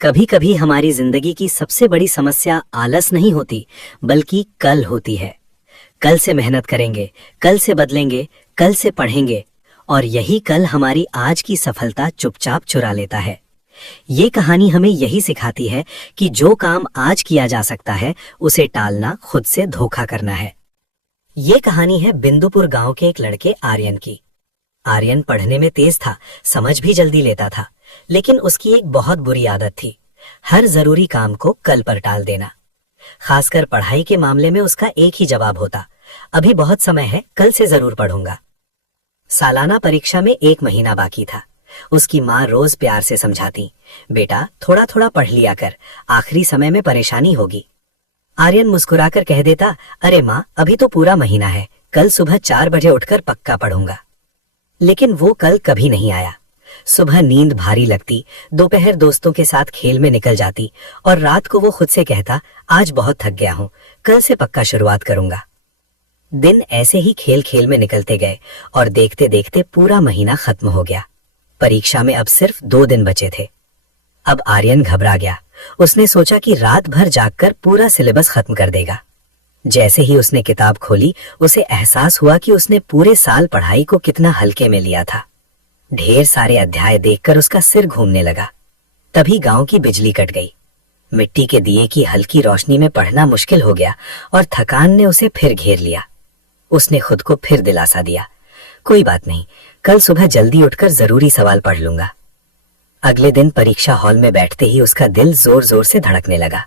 कभी कभी हमारी जिंदगी की सबसे बड़ी समस्या आलस नहीं होती, बल्कि कल होती है। कल से मेहनत करेंगे, कल से बदलेंगे, कल से पढ़ेंगे, और यही कल हमारी आज की सफलता चुपचाप चुरा लेता है। ये कहानी हमें यही सिखाती है कि जो काम आज किया जा सकता है, उसे टालना खुद से धोखा करना है। ये कहानी है बिंदुपुर गांव के एक लड़के आर्यन की। आर्यन पढ़ने में तेज था, समझ भी जल्दी लेता था, लेकिन उसकी एक बहुत बुरी आदत थी, हर जरूरी काम को कल पर टाल देना। खासकर पढ़ाई के मामले में उसका एक ही जवाब होता, अभी बहुत समय है, कल से जरूर पढ़ूंगा। सालाना परीक्षा में 1 महीना बाकी था। उसकी माँ रोज प्यार से समझाती, बेटा थोड़ा थोड़ा पढ़ लिया कर, आखिरी समय में परेशानी होगी। आर्यन मुस्कुराकर कह देता, अरे माँ, अभी तो पूरा महीना है, कल सुबह 4 बजे उठकर पक्का पढ़ूंगा। लेकिन वो कल कभी नहीं आया। सुबह नींद भारी लगती, दोपहर दोस्तों के साथ खेल में निकल जाती, और रात को वो खुद से कहता, आज बहुत थक गया हूं, कल से पक्का शुरुआत करूंगा। दिन ऐसे ही खेल खेल में निकलते गए, और देखते देखते पूरा महीना खत्म हो गया। परीक्षा में अब सिर्फ 2 दिन बचे थे। अब आर्यन घबरा गया। उसने सोचा कि रात भर जागकर पूरा सिलेबस खत्म कर देगा। जैसे ही उसने किताब खोली, उसे एहसास हुआ कि उसने पूरे साल पढ़ाई को कितना हल्के में लिया था। ढेर सारे अध्याय देखकर उसका सिर घूमने लगा। तभी गांव की बिजली कट गई। मिट्टी के दिए की हल्की रोशनी में पढ़ना मुश्किल हो गया, और थकान ने उसे फिर घेर लिया। उसने खुद को फिर दिलासा दिया, कोई बात नहीं, कल सुबह जल्दी उठकर जरूरी सवाल पढ़ लूंगा। अगले दिन परीक्षा हॉल में बैठते ही उसका दिल जोर जोर से धड़कने लगा।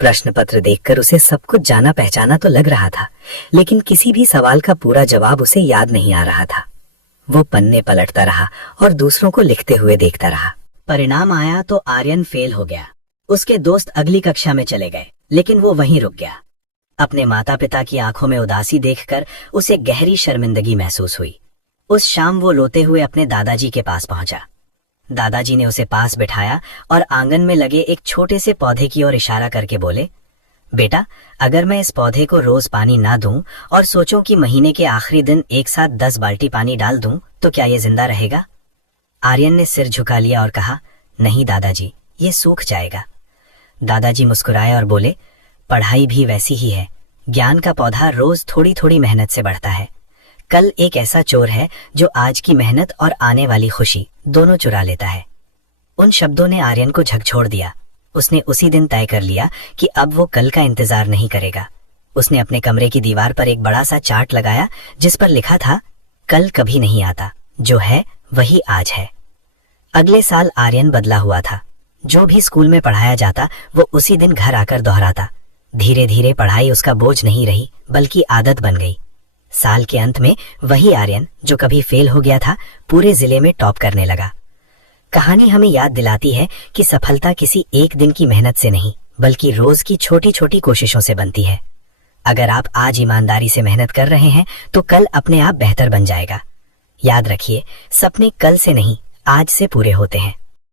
प्रश्न पत्र देखकर उसे सब कुछ जाना पहचाना तो लग रहा था, लेकिन किसी भी सवाल का पूरा जवाब उसे याद नहीं आ रहा था। वो पन्ने पलटता रहा और दूसरों को लिखते हुए देखता रहा। परिणाम आया तो आर्यन फेल हो गया। उसके दोस्त अगली कक्षा में चले गए, लेकिन वो वहीं रुक गया। अपने माता पिता की आंखों में उदासी देखकर उसे गहरी शर्मिंदगी महसूस हुई। उस शाम वो रोते हुए अपने दादाजी के पास पहुंचा। दादाजी ने उसे पास बिठाया और आंगन में लगे एक छोटे से पौधे की ओर इशारा करके बोले, बेटा, अगर मैं इस पौधे को रोज पानी ना दूं और सोचूं कि महीने के आखिरी दिन एक साथ 10 बाल्टी पानी डाल दूं, तो क्या ये जिंदा रहेगा? आर्यन ने सिर झुका लिया और कहा, नहीं दादाजी, ये सूख जाएगा। दादाजी मुस्कुराए और बोले, पढ़ाई भी वैसी ही है, ज्ञान का पौधा रोज थोड़ी थोड़ी मेहनत से बढ़ता है। कल एक ऐसा चोर है जो आज की मेहनत और आने वाली खुशी दोनों चुरा लेता है। उन शब्दों ने आर्यन को झकझोर दिया। उसने उसी दिन तय कर लिया कि अब वो कल का इंतजार नहीं करेगा। उसने अपने कमरे की दीवार पर एक बड़ा सा चार्ट लगाया, जिस पर लिखा था, कल कभी नहीं आता, जो है वही आज है। अगले साल आर्यन बदला हुआ था। जो भी स्कूल में पढ़ाया जाता, वो उसी दिन घर आकर दोहराता। धीरे धीरे पढ़ाई उसका बोझ नहीं रही, बल्कि आदत बन गई। साल के अंत में वही आर्यन जो कभी फेल हो गया था, पूरे जिले में टॉप करने लगा। कहानी हमें याद दिलाती है कि सफलता किसी एक दिन की मेहनत से नहीं, बल्कि रोज की छोटी छोटी कोशिशों से बनती है। अगर आप आज ईमानदारी से मेहनत कर रहे हैं, तो कल अपने आप बेहतर बन जाएगा। याद रखिए, सपने कल से नहीं, आज से पूरे होते हैं।